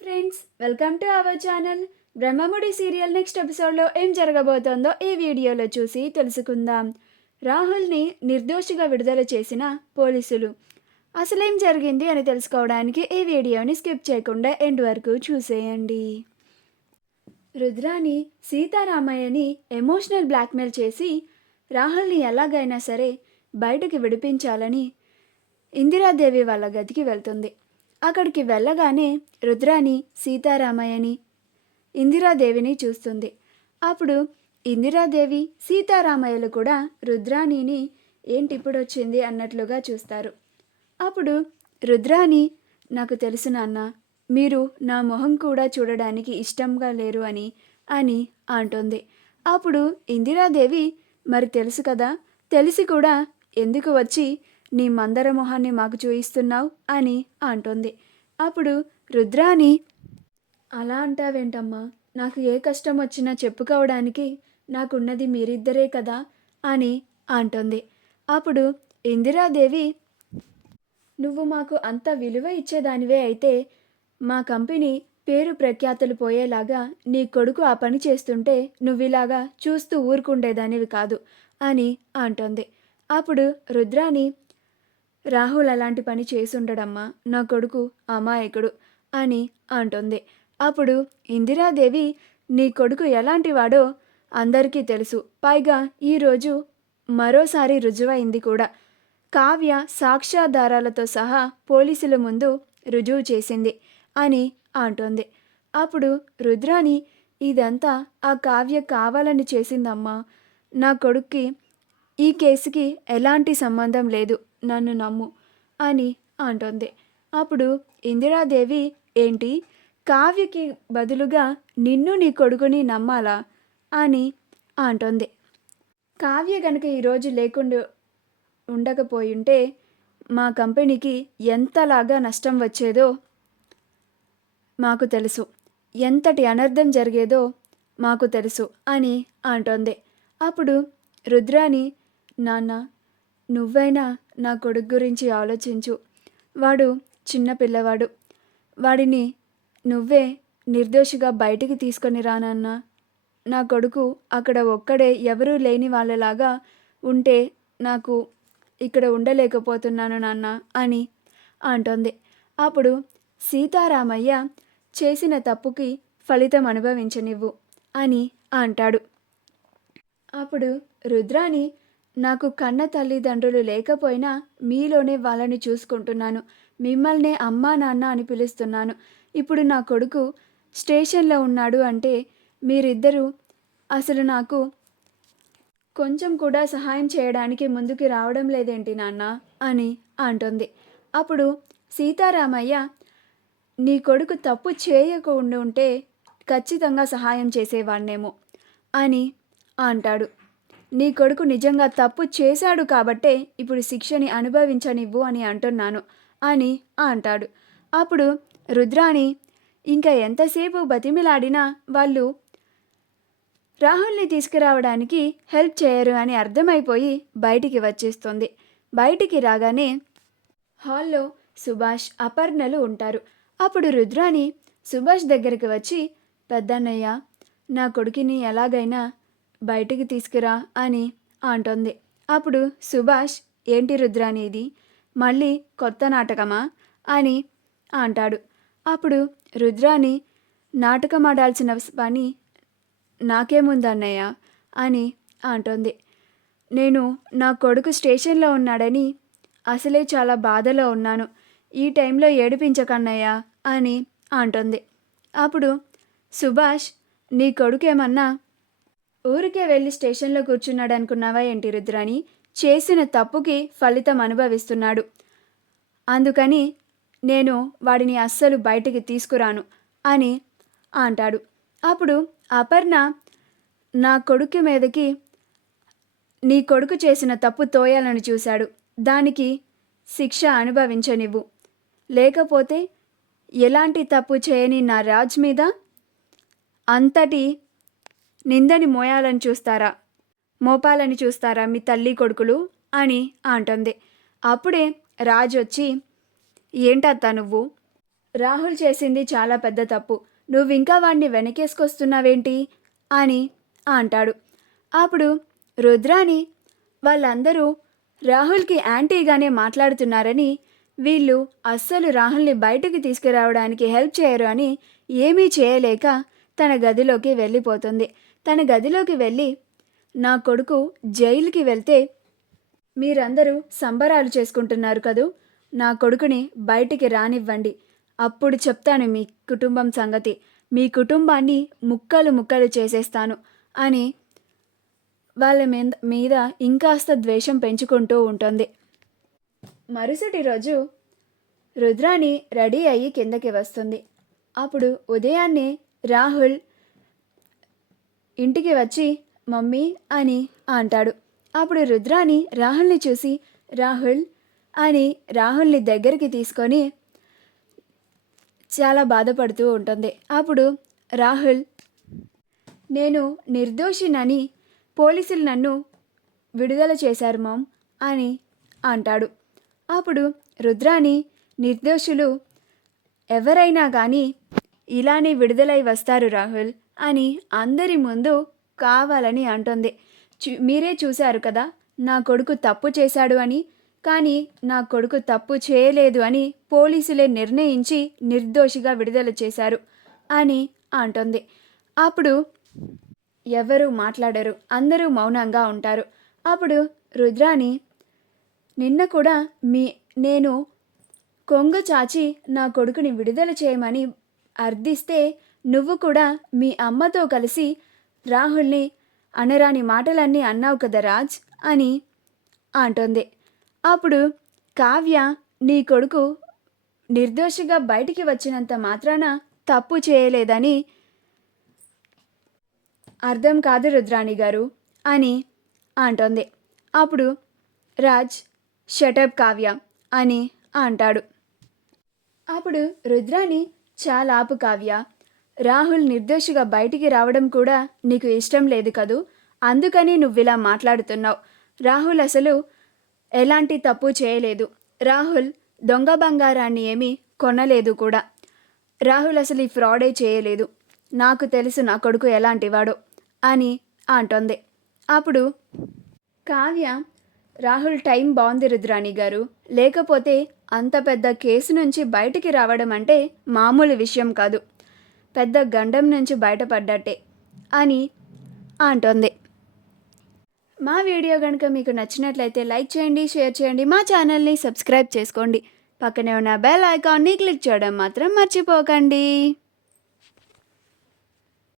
Friends, welcome to our channel. Brahmamudi serial next ఎపిసోడ్లో ఏం జరగబోతోందో ఈ వీడియోలో చూసి తెలుసుకుందాం. రాహుల్ని నిర్దోషిగా విడుదల చేసిన పోలీసులు. అసలేం జరిగింది అని తెలుసుకోవడానికి ఈ వీడియోని స్కిప్ చేయకుండా ఎండ్ వరకు చూసేయండి. రుద్రాని సీతారామయ్యని ఎమోషనల్ బ్లాక్మెయిల్ చేసి రాహుల్ని ఎలాగైనా సరే బయటకు విడిపించాలని ఇందిరాదేవి వాళ్ళ గదికి వెళ్తుంది. అక్కడికి వెళ్ళగానే రుద్రాని సీతారామయ్యని ఇందిరాదేవిని చూస్తుంది. అప్పుడు ఇందిరాదేవి సీతారామయ్యలు కూడా రుద్రాణిని ఏంటి ఇప్పుడు వచ్చింది అన్నట్లుగా చూస్తారు. అప్పుడు రుద్రాని, నాకు తెలుసు నాన్న, మీరు నా మొహం కూడా చూడడానికి ఇష్టంగా లేరు అని అంటుంది. అప్పుడు ఇందిరాదేవి, మరి తెలుసు కదా, తెలిసి కూడా ఎందుకు వచ్చి నీ మందర మొహాన్ని మాకు చూయిస్తున్నావు అని అంటుంది. అప్పుడు రుద్రాని, అలా అంటావేంటమ్మా, నాకు ఏ కష్టం వచ్చినా చెప్పుకోవడానికి నాకున్నది మీరిద్దరే కదా అని అంటుంది. అప్పుడు ఇందిరాదేవి, నువ్వు మాకు అంత విలువ ఇచ్చేదానివే అయితే మా కంపెనీ పేరు ప్రఖ్యాతులు పోయేలాగా నీ కొడుకు ఆ పని చేస్తుంటే నువ్విలాగా చూస్తూ ఊరుకుండేదానివి కాదు అని అంటుంది. అప్పుడు రుద్రాని, రాహుల్ అలాంటి పని చేసుండడమ్మా, నా కొడుకు అమాయకుడు అని అంటుంది. అప్పుడు ఇందిరాదేవి, నీ కొడుకు ఎలాంటివాడో అందరికీ తెలుసు, పైగా ఈరోజు మరోసారి రుజువైంది కూడా. కావ్య సాక్ష్యాధారాలతో సహా పోలీసుల ముందు రుజువు చేసింది అని అంటుంది. అప్పుడు రుద్రాని, ఇదంతా ఆ కావ్య కావాలని చేసిందమ్మా, నా కొడుక్కి ఈ కేసుకి ఎలాంటి సంబంధం లేదు, నన్ను నమ్ము అని అంటుంది. అప్పుడు ఇందిరాదేవి, ఏంటి, కావ్యకి బదులుగా నిన్ను నీ కొడుకుని నమ్మాలా అని అంటుంది. కావ్య కనుక ఈరోజు లేకుండా ఉండకపోయింటే మా కంపెనీకి ఎంతలాగా నష్టం వచ్చేదో మాకు తెలుసు, ఎంతటి అనర్థం జరిగేదో మాకు తెలుసు అని అంటోంది. అప్పుడు రుద్రాని, నాన్న, నువ్వైనా నా కొడుకు గురించి ఆలోచించు, వాడు చిన్న పిల్లవాడు, వాడిని నువ్వే నిర్దోషిగా బయటికి తీసుకొని రానన్నా, నా కొడుకు అక్కడ ఒక్కడే ఎవరూ లేని వాళ్ళలాగా ఉంటే నాకు ఇక్కడ ఉండలేకపోతున్నాను నాన్న అని అంటోంది. అప్పుడు సీతారామయ్య, చేసిన తప్పుకి ఫలితం అనుభవించనివ్వు అని అంటాడు. అప్పుడు రుద్రాని, నాకు కన్న తల్లిదండ్రులు లేకపోయినా మీలోనే వాళ్ళని చూసుకుంటున్నాను, మిమ్మల్నే అమ్మా నాన్న అని పిలుస్తున్నాను. ఇప్పుడు నా కొడుకు స్టేషన్లో ఉన్నాడు అంటే మీరిద్దరూ అసలు నాకు కొంచెం కూడా సహాయం చేయడానికి ముందుకు రావడం లేదేంటి నాన్న అని అంటుంది. అప్పుడు సీతారామయ్య, నీ కొడుకు తప్పు చేయకుండా ఉంటే ఖచ్చితంగా సహాయం చేసేవాడినేమో అని అంటాడు. నీ కొడుకు నిజంగా తప్పు చేశాడు కాబట్టే ఇప్పుడు శిక్షని అనుభవించనివ్వు అని అంటున్నాను అని అంటాడు. అప్పుడు రుద్రాని, ఇంకా ఎంతసేపు బతిమిలాడినా వాళ్ళు రాహుల్ని తీసుకురావడానికి హెల్ప్ చేయరు అని అర్థమైపోయి బయటికి వచ్చేస్తుంది. బయటికి రాగానే హాల్లో సుభాష్, అపర్ణలు ఉంటారు. అప్పుడు రుద్రాని సుభాష్ దగ్గరికి వచ్చి, పెద్దన్నయ్య, నా కొడుకుని ఎలాగైనా బయటికి తీసుకురా అని అంటోంది. అప్పుడు సుభాష్, ఏంటి రుద్రాని, ఇది మళ్ళీ కొత్త నాటకమా అని అంటాడు. అప్పుడు రుద్రాని, నాటకం ఆడాల్సిన పని నాకేముందన్నయ్య అని అంటోంది. నేను నా కొడుకు స్టేషన్లో ఉన్నాడని అసలే చాలా బాధలో ఉన్నాను, ఈ టైంలో ఏడిపించకన్నయ్య అని అంటుంది. అప్పుడు సుభాష్, నీ కొడుకేమన్నా ఊరికే వెళ్ళి స్టేషన్లో కూర్చున్నాడు అనుకున్నావా ఏంటి రుద్రాని, చేసిన తప్పుకి ఫలితం అనుభవిస్తున్నాడు, అందుకని నేను వాడిని అస్సలు బయటికి తీసుకురాను అని అంటాడు. అప్పుడు అపర్ణ, నా కొడుకు మీదకి నీ కొడుకు చేసిన తప్పు తోయాలని చూశాడు, దానికి శిక్ష అనుభవించనివ్వు, లేకపోతే ఎలాంటి తప్పు చేయని నా రాజ్ మీద అంతటి నిందని మోపాలని చూస్తారా మీ తల్లి కొడుకులు అని అంటుంది. అప్పుడే రాజ్ వచ్చి, ఏంటత్తా నువ్వు, రాహుల్ చేసింది చాలా పెద్ద తప్పు. నువ్వింకా వాణ్ణి వెనకేసుకొస్తున్నావేంటి అని అంటాడు. అప్పుడు రుద్రాని వాళ్ళందరూ రాహుల్కి యాంటీగానే మాట్లాడుతున్నారని, వీళ్ళు అస్సలు రాహుల్ని బయటకు తీసుకురావడానికి హెల్ప్ చేయరు అని ఏమీ చేయలేక తన గదిలోకి వెళ్ళిపోతుంది. తన గదిలోకి వెళ్ళి, నా కొడుకు జైలుకి వెళ్తే మీరందరూ సంబరాలు చేసుకుంటున్నారు కదూ, నా కొడుకుని బయటికి రానివ్వండి, అప్పుడు చెప్తాను మీ కుటుంబం సంగతి, మీ కుటుంబాన్ని ముక్కలు ముక్కలు చేసేస్తాను అని వాళ్ళ మీద ఇంకాస్త ద్వేషం పెంచుకుంటూ ఉంటుంది. మరుసటి రోజు రుద్రాని రెడీ అయ్యి కిందకి వస్తుంది. అప్పుడు ఉదయాన్నే రాహుల్ ఇంటికి వచ్చి మమ్మీ అని అంటాడు. అప్పుడు రుద్రాని రాహుల్ని చూసి రాహుల్ అని రాహుల్ని దగ్గరికి తీసుకొని చాలా బాధపడుతూ ఉంటుంది. అప్పుడు రాహుల్, నేను నిర్దోషినని పోలీసులు నన్ను విడుదల చేశారు మామ్ అని అంటాడు. అప్పుడు రుద్రాని, నిర్దోషులు ఎవరైనా కానీ ఇలానే విడుదలై వస్తారు రాహుల్ అని అందరి ముందు కావాలని అంటుంది. మీరే చూశారు కదా నా కొడుకు తప్పు చేశాడు అని, కానీ నా కొడుకు తప్పు చేయలేదు అని పోలీసులే నిర్ణయించి నిర్దోషిగా విడుదల చేశారు అని అంటుంది. అప్పుడు ఎవరు మాట్లాడరు, అందరూ మౌనంగా ఉంటారు. అప్పుడు రుద్రాని, నిన్న కూడా నేను కొంగు చాచి నా కొడుకుని విడుదల చేయమని అర్థిస్తే నువ్వు కూడా మీ అమ్మతో కలిసి రాహుల్ని అనరాని మాటలన్నీ అన్నావు కదా రాజ్ అని అంటుంది. అప్పుడు కావ్య, నీ కొడుకు నిర్దోషిగా బయటికి వచ్చినంత మాత్రాన తప్పు చేయలేదని అర్థం కాదు రుద్రాణి గారు అని అంటోంది. అప్పుడు రాజ్, షటప్ కావ్య అని అంటాడు. అప్పుడు రుద్రాణి, చాలా ఆపు కావ్య, రాహుల్ నిర్దోషిగా బయటికి రావడం కూడా నీకు ఇష్టం లేదు కదూ, అందుకని నువ్విలా మాట్లాడుతున్నావు. రాహుల్ అసలు ఎలాంటి తప్పు చేయలేదు. రాహుల్ దొంగ బంగారాన్ని ఏమీ కొనలేదు కూడా. రాహుల్ అసలు ఈ ఫ్రాడే చేయలేదు. నాకు తెలుసు నా కొడుకు ఎలాంటివాడో అని అంటోంది. అప్పుడు కావ్య, రాహుల్ టైం బాగుంది రుద్రాణి గారు, లేకపోతే అంత పెద్ద కేసు నుంచి బయటికి రావడం అంటే మామూలు విషయం కాదు, పెద్ద గండం నుంచి బయటపడ్డట్టే అని అంటోంది. మా వీడియో కనుక మీకు నచ్చినట్లయితే లైక్ చేయండి, షేర్ చేయండి, మా ఛానల్ని సబ్స్క్రైబ్ చేసుకోండి, పక్కనే ఉన్న బెల్ ఐకాన్ని క్లిక్ చేయడం మాత్రం మర్చిపోకండి.